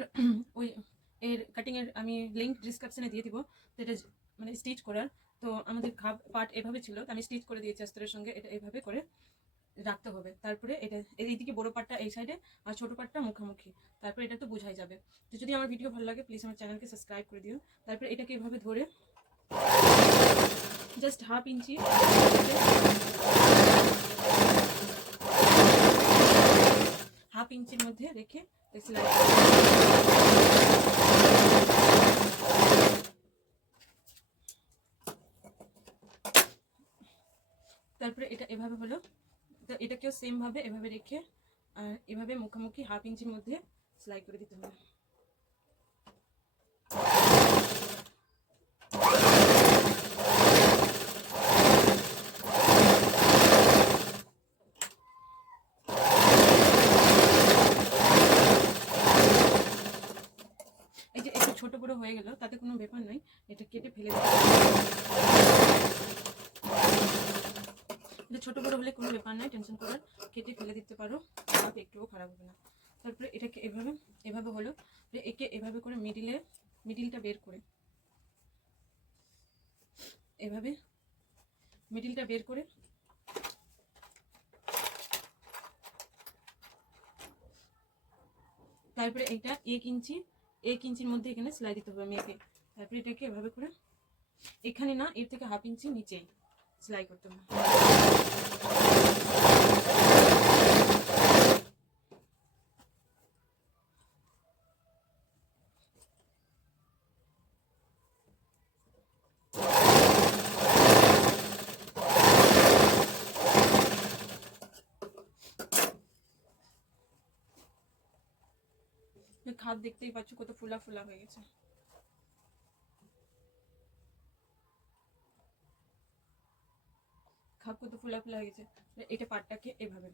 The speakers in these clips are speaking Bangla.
আমার ওই এর কাটিংয়ের আমি লিঙ্ক ডিসক্রিপশনে দিয়ে দিব। তো এটা মানে স্টিচ করার, তো আমাদের খাপ পার্ট এভাবে ছিল, তো আমি স্টিচ করে দিয়েছি আস্তরের সঙ্গে। এটা এভাবে করে রাখতে হবে। তারপরে এটা এইদিকে বড় পার্টটা এই সাইডে আর ছোট পার্টটা মুখোমুখি। তারপরে এটা তো বোঝাই যাবে। তো যদি আমার ভিডিও ভালো লাগে প্লিজ আমার চ্যানেলকে সাবস্ক্রাইব করে দিও। তারপরে এটাকে এভাবে ধরে জাস্ট হাফ ইঞ্চি মধ্যে রেখে সেলাই। তারপরে এটা এভাবে হলো, তো এটাকেও সেম ভাবে এভাবে রেখে আর এভাবে মুখোমুখি হাফ ইঞ্চির মধ্যে সেলাই করে দিতে হবে। এই যে একটু ছোট বড় হয়ে গেল তাতে কোনো ব্যাপার নয়, এটা কেটে ফেলে দিতে হবে। এটা ছোট বড় হলে কোনো ব্যাপার নয়, টেনশন করার, কেটে ফেলে দিতে পারো, তাতে একটুও খারাপ হবে না। তারপরে এটাকে এভাবে এভাবে হলো, একে এভাবে করে মিডিলটা বের করে এভাবে মিডিলটা বের করে তারপরে এইটা 1 ইঞ্চির মধ্যে এখানে সেলাই দিতে হবে মেয়েকে। তারপরে এটাকে এভাবে করে এখানে না, এর থেকে হাফ ইঞ্চি নিচে সেলাই করতে হবে। খাপ দেখতেই পাচ্ছ কত ফুলা ফুলা হয়ে গেছে। খাপ কত ফুলা ফুলা হয়ে গেছে। এটা পাটটাকে এভাবে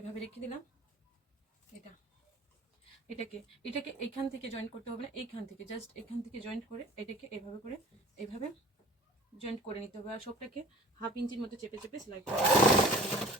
এভাবে রেখে দিলাম। এটাকে এইখান থেকে জয়েন্ট করতে হবে না, এইখান থেকে জাস্ট এখান থেকে জয়েন্ট করে এটাকে এভাবে করে এভাবে জয়েন্ট করে নিতে হবে। আর সবটাকে হাফ ইঞ্চির মতো চেপে চেপে সেলাই করতে হবে।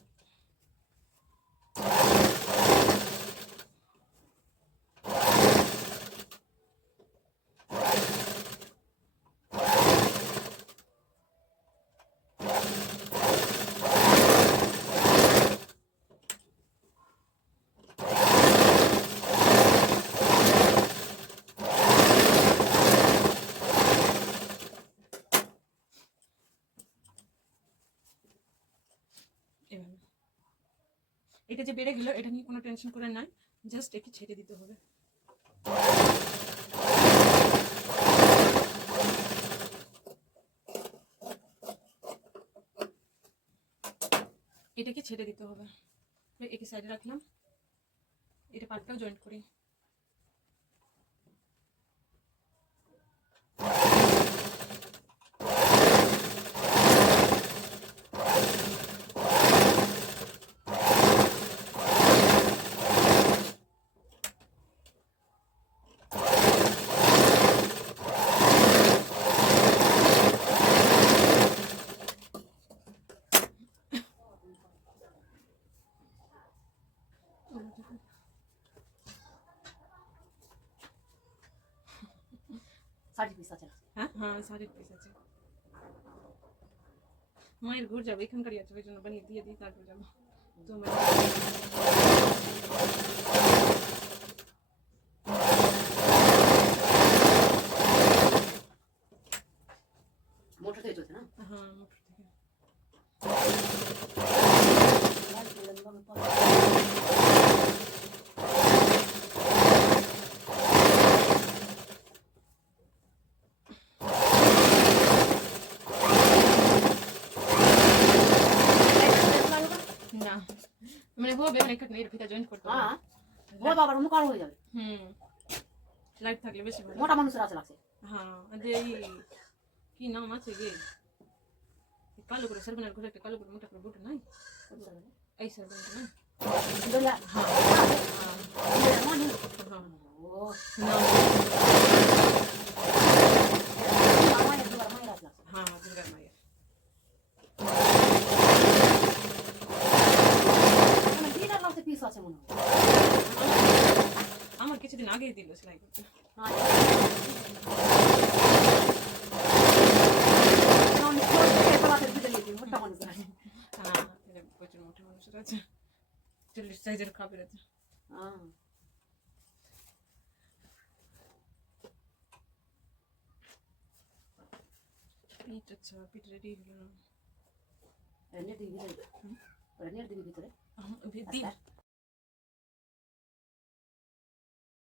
এটা যে বেড়ে গেল এটা নিয়ে কোনো টেনশন করার নাই, জাস্ট একে ছেড়ে দিতে হবে। এটাকে ছেড়ে দিতে হবে। একে সাইডে রাখলাম, এটা পাটটাও জয়েন্ট করি। साड़ी पीस আছে হ্যাঁ হ্যাঁ, 3.5 পিস আছে। মায়ের ঘুর যাবে, এখানকারই আছে, ওই জন্য বানিয়ে দিয়ে দিই, তারপর যাবো। তো মোটর থেকে চলছে না? হ্যাঁ, মোটর থেকে। না মানে হবে অনেকটা নেই, ফিতা জয়েন্ট করতে হবে। হ্যাঁ ও বাবা অন্য কারো হয়ে যাবে। লাইট থাকলে বেশি ভালো। মোটা মানুষের আছে লাগছে। হ্যাঁ, যে কি নাম আছে গে, কালো করে সারবানার ঘরে একটা কালো করে মোটা করে বুট নাই, এই সারবানটা না। দরিয়া হ্যাঁ মানে ও না, আমার একবার মায়ের আছে লাগছে। হ্যাঁ দুর্গা মায়ের। মানে 3 লাগছে পিস আছে মনে হয়। আমার কিছু কিছুদিন আগেই দিল সেলাই করতে। হ্যাঁ, এটা প্রচুর মোটা মানুষের আছে, 40 সাইজের খাপের আছে। পিঠ আচ্ছা, পিঠ রেডি হলো না। রান্নার দিবি ভিতরে হুম? রান্নার দিবি ভিতরে দিন আচ্ছা